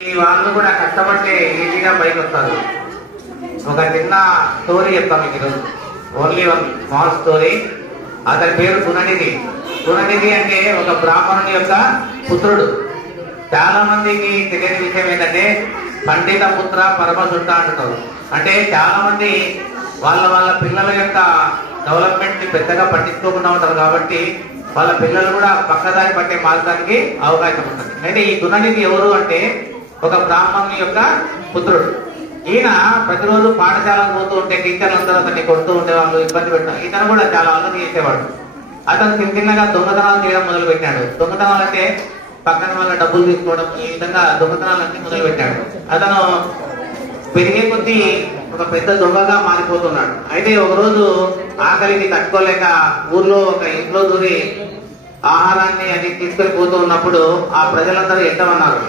ఈ వాళ్ళు కూడా కష్టపడితే ఈజీగా పైకి వస్తారు. ఒక చిన్న స్టోరీ చెప్తాను మీకు ఈరోజు. Only one small story. అతని పేరు గుణనిధి. గుణనిధి అంటే ఒక బ్రాహ్మణుని యొక్క పుత్రుడు. చాలా మందికి తెలియని విషయం ఏంటంటే పండిత పుత్ర పరమసుట్ట అంటున్నారు. అంటే చాలా మంది వాళ్ళ పిల్లల యొక్క డెవలప్మెంట్ ని పెద్దగా పట్టించుకోకుండా ఉంటారు. కాబట్టి వాళ్ళ పిల్లలు కూడా పక్కదారి పట్టే మార్గానికి అవకాశం ఉంటుంది. అయితే ఈ గుణనిధి ఎవరు అంటే ఒక బ్రాహ్మణుని యొక్క పుత్రుడు. ఈయన ప్రతిరోజు పాఠశాలకు పోతూ ఉంటే టీచర్లందరూ అతన్ని కొడుతూ ఉండేవాళ్ళు, ఇబ్బంది పెట్టారు. ఇతను కూడా చాలా అల్లరి చేసేవాడు. అతను చిన్నగా దొంగతనాలు చేయడం మొదలు పెట్టాడు. దొంగతనాలు అంటే పక్కన వాళ్ళ డబ్బులు తీసుకోవడం, ఈ విధంగా దొంగతనాలన్నీ మొదలు పెట్టాడు. అతను పెరిగే కొద్దీ ఒక పెద్ద దొంగగా మారిపోతున్నాడు. అయితే ఒకరోజు ఆకలికి తట్టుకోలేక ఊర్లో ఒక ఇంట్లో దూరి ఆహారాన్ని అది తీసుకొని పోతూ ఉన్నప్పుడు ఆ ప్రజలందరూ ఎట్టమన్నారు,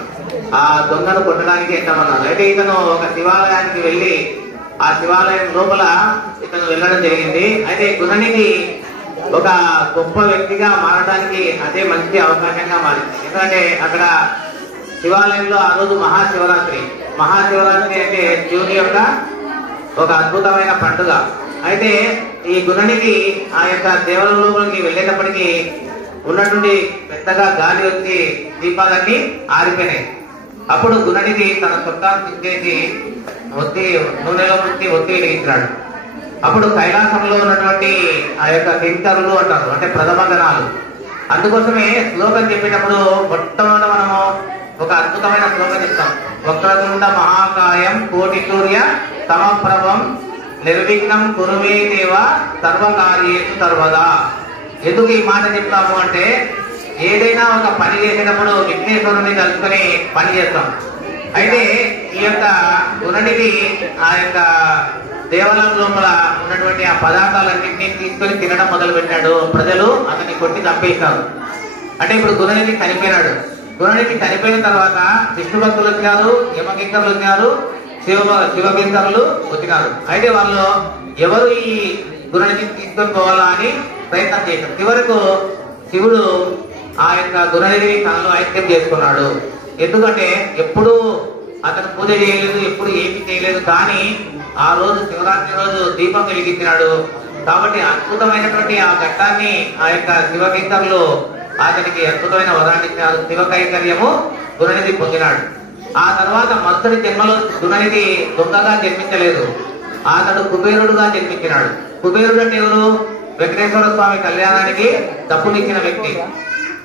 ఆ దొంగను కొట్టడానికి ఎట్టమన్నారు. అయితే ఇతను ఒక శివాలయానికి వెళ్ళి ఆ శివాలయం లోపల ఇతను వెళ్ళడం జరిగింది. అయితే గుణనిధి ఒక గొప్ప వ్యక్తిగా మారడానికి అదే మంచి అవకాశంగా మారింది. ఎందుకంటే అక్కడ శివాలయంలో ఆ రోజు మహాశివరాత్రి. మహాశివరాత్రి అంటే శివుని యొక్క ఒక అద్భుతమైన పండుగ. అయితే ఈ గుణనిధి ఆ యొక్క దేవాలయం లోపలికి వెళ్ళేటప్పటికీ ఉన్నటువంటి పెద్దగా గాలి వచ్చి దీపాలన్నీ ఆరిపోయినాయి. అప్పుడు గుణనిధి తన చొక్కాను తీసేసి నూనెలో నుంచి ఒత్తి వెలిగించాడు. అప్పుడు కైలాసంలో ఉన్నటువంటి ఆ యొక్క కింకరులు అంటారు, అంటే ప్రథమగణాలు. అందుకోసమే శ్లోకం చెప్పేటప్పుడు మొట్టమొదట మనము ఒక అద్భుతమైన శ్లోకం చెప్తాం. వక్రతుండ మహాకాయం కోటి సూర్య సమప్రభం నిర్విఘ్నం కురుమే దేవ సర్వకార్యేషు సర్వదా. ఎందుకు ఈ మాట చెప్తాము అంటే ఏదైనా ఒక పని చేసేటప్పుడు విఘ్నేశ్వరుని తలుచుకొని పని చేస్తాం. అయితే ఈ యొక్క గుణనిధి ఆ యొక్క దేవాలయం లోపల ఉన్నటువంటి ఆ పదార్థాలన్నింటినీ తీసుకొని తినడం మొదలు పెట్టాడు. ప్రజలు అతన్ని కొట్టి చంపేశారు. అంటే ఇప్పుడు గుణనిధి చనిపోయినాడు. గుణనిధి చనిపోయిన తర్వాత విష్ణు భక్తులు వచ్చినారు, యమకింకరులు వచ్చినారు, శివకింకరులు వచ్చినారు. అయితే వాళ్ళు ఎవరు ఈ గుణనిధి తీసుకొని పోవాలా అని ప్రయత్నం చేశారు. చివరకు శివుడు ఆ యొక్క గుణనిధిని తనలో ఐక్యం చేసుకున్నాడు. ఎందుకంటే ఎప్పుడు అతను పూజ చేయలేదు, ఎప్పుడు ఏమి చేయలేదు. కానీ ఆ రోజు శివరాత్రి రోజు దీపం వెలిగించినాడు. కాబట్టి అద్భుతమైనటువంటి ఆ ఘట్టాన్ని ఆ యొక్క శివకింకరులు అతనికి అద్భుతమైన వరాన్ని ఇచ్చినారు. శివ కైంకర్యము గుణనిధి పొందినాడు. ఆ తర్వాత మరుసటి జన్మలో గుణనిధి దొంగగా జన్మించలేదు, అతడు కుబేరుడుగా జన్మించినాడు. కుబేరుడు అంటే ఎవరు? వెంకటేశ్వర స్వామి కళ్యాణానికి డబ్బునిచ్చిన వ్యక్తి.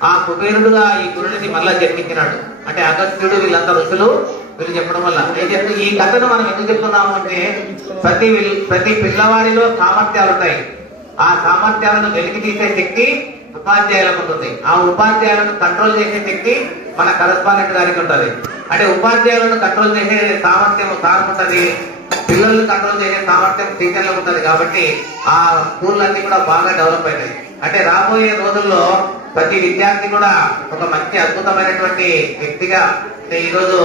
ఆ కుబేరుడుగా ఈ గురుడిని మళ్ళా జన్మించినాడు. అంటే అగస్త్యుడు వీళ్ళంతా ఋషులు వీళ్ళు చెప్పడం వల్ల. ఈ కథను మనం ఎందుకు చెప్తున్నాము అంటే ప్రతి పిల్లవాడిలో సామర్థ్యాలు ఉంటాయి. ఆ సామర్థ్యాలను వెలికి తీసే శక్తి ఉపాధ్యాయులకు ఉంటుంది. ఆ ఉపాధ్యాయులను కంట్రోల్ చేసే శక్తి మన కరస్పాండెంట్ గారికి ఉంటుంది. అంటే ఉపాధ్యాయులను కంట్రోల్ చేసే సామర్థ్యం సార్కు ఉంటుంది, పిల్లలను కంట్రోల్ చేసే సామర్థ్యం టీచర్లకు ఉంటుంది. కాబట్టి ఆ స్కూళ్ళన్నీ కూడా బాగా డెవలప్ అయినాయి. అంటే రాబోయే రోజుల్లో ప్రతి విద్యార్థి కూడా ఒక మంచి అద్భుతమైనటువంటి వ్యక్తిగా. అంటే ఈరోజు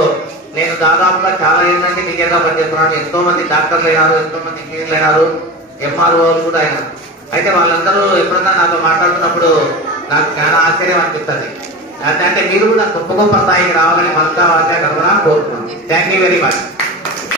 నేను దాదాపుగా చాలా ఏళ్ళ నుంచి టీచర్ గా పనిచేస్తున్నాను. ఎంతో మంది డాక్టర్లు అయినారు, ఎంతో మంది ఇంజనీర్లు అయినారు, ఎంఆర్ఓలు కూడా అయినారు. అయితే వాళ్ళందరూ ఎప్పుడన్నా నాతో మాట్లాడుతున్నప్పుడు నాకు చాలా ఆశ్చర్యం అనిపిస్తుంది. అంటే మీరు కూడా గొప్ప స్థాయికి రావాలని మనసా వాచా కర్మనా కోరుతున్నాను. Thank you very much.